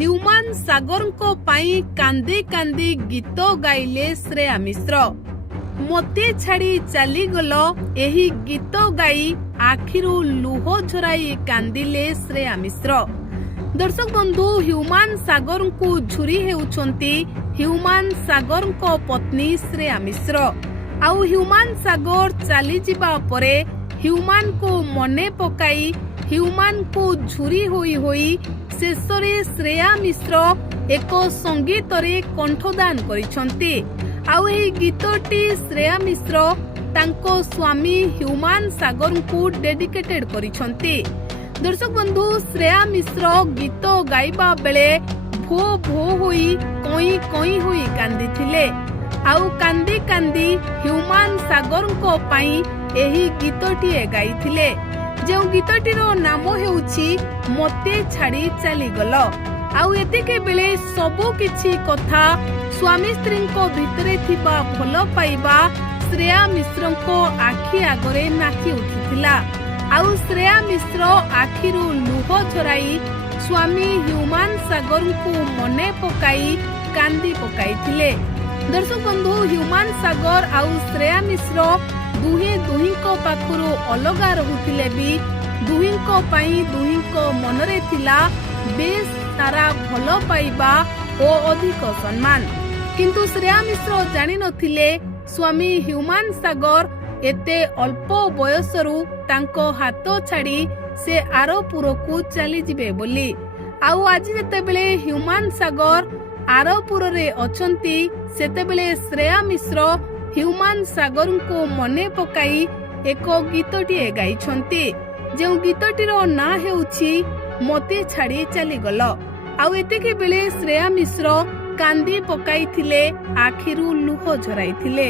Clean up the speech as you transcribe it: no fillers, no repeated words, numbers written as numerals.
ହ୍ୟୁମାନ ସାଗରଙ୍କ ପାଇଁ କାନ୍ଦି କାନ୍ଦି ଗୀତ ଗାଇଲେ ଶ୍ରେୟା ମିଶ୍ର। ମୋତେ ଛାଡ଼ି ଚାଲିଗଲ ଏହି ଗୀତ ଗାଇ ଆଖିରୁ ଲୁହ ଝରାଇ କାନ୍ଦିଲେ ଶ୍ରେୟା ମିଶ୍ର। ଦର୍ଶକ ବନ୍ଧୁ, ହ୍ୟୁମାନ ସାଗରଙ୍କୁ ଝୁରି ହେଉଛନ୍ତି ହ୍ୟୁମାନ ସାଗରଙ୍କ ପତ୍ନୀ ଶ୍ରେୟା ମିଶ୍ର। ଆଉ ହ୍ୟୁମାନ ସାଗର ଚାଲିଯିବା ପରେ ହ୍ୟୁମାନଙ୍କୁ ମନେ ପକାଇ ହ୍ୟୁମାନଙ୍କୁ ଝୁରି ହୋଇ ହୋଇ ଶେଷରେ ଶ୍ରେୟା ମିଶ୍ର ଏକ ସଙ୍ଗୀତରେ କଣ୍ଠଦାନ କରିଛନ୍ତି। ଆଉ ଏହି ଗୀତଟି ଶ୍ରେୟା ମିଶ୍ର ତାଙ୍କ ସ୍ୱାମୀ ହ୍ୟୁମାନ ସାଗରଙ୍କୁ ଡେଡିକେଟେଡ୍ କରିଛନ୍ତି। ଦର୍ଶକ ବନ୍ଧୁ, ଶ୍ରେୟା ମିଶ୍ର ଗୀତ ଗାଇବା ବେଳେ ଭୋ ଭୋ ହୋଇ କଇଁ କଇଁ ହୋଇ କାନ୍ଦିଥିଲେ। ଆଉ କାନ୍ଦି କାନ୍ଦି ହ୍ୟୁମାନ ସାଗରଙ୍କ ପାଇଁ ଏହି ଗୀତଟିଏ ଗାଇଥିଲେ, ଯେଉଁ ଗୀତଟିର ନାମ ହେଉଛି ମୋତେ ଛାଡ଼ି ଚାଲିଗଲ। ଆଉ ଏତିକି ବେଳେ ସବୁ କିଛି କଥା ସ୍ୱାମୀ ସ୍ତ୍ରୀଙ୍କ ଭିତରେ ଥିବା ଭଲ ପାଇବା ଶ୍ରେୟା ମିଶ୍ରଙ୍କ ଆଖି ଆଗରେ ନାଚି ଉଠିଥିଲା। ଆଉ ଶ୍ରେୟା ମିଶ୍ର ଆଖିରୁ ଲୁହ ଝରାଇ ସ୍ୱାମୀ ହ୍ୟୁମାନ ସାଗରଙ୍କୁ ମନେ ପକାଇ କାନ୍ଦି ପକାଇଥିଲେ। ଦର୍ଶକ ବନ୍ଧୁ, ହ୍ୟୁମାନ ସାଗର ଆଉ ଶ୍ରେୟା ମିଶ୍ର ଦୁହେଁ ଦୁହିଁଙ୍କ ପାଖରୁ ଅଲଗା ରହୁଥିଲେ ବି ଦୁହିଁଙ୍କ ପାଇଁ ଦୁହିଁଙ୍କ ମନରେ ଥିଲା ବେଶ୍ ସାରା ଭଲ ପାଇବା ଓ ଅଧିକ ସମ୍ମାନ। କିନ୍ତୁ ଶ୍ରେୟା ମିଶ୍ର ଜାଣିନଥିଲେ ସ୍ୱାମୀ ହ୍ୟୁମାନ ସାଗର ଏତେ ଅଳ୍ପ ବୟସରୁ ତାଙ୍କ ହାତ ଛାଡ଼ି ସେ ଆରପୁରକୁ ଚାଲିଯିବେ ବୋଲି। ଆଉ ଆଜି ଯେତେବେଳେ ହ୍ୟୁମାନ ସାଗର ଆରପୁରରେ ଅଛନ୍ତି, ସେତେବେଳେ ଶ୍ରେୟା ମିଶ୍ର ହ୍ୟୁମାନ ସାଗରଙ୍କୁ ମନେ ପକାଇ ଏକ ଗୀତଟିଏ ଗାଇଛନ୍ତି, ଯେଉଁ ଗୀତଟିର ନାଁ ହେଉଛି ମୋତେ ଛାଡ଼ି ଚାଲିଗଲ। ଆଉ ଏତିକି ବେଳେ ଶ୍ରେୟା ମିଶ୍ର କାନ୍ଦି ପକାଇଥିଲେ, ଆଖିରୁ ଲୁହ ଝରାଇଥିଲେ।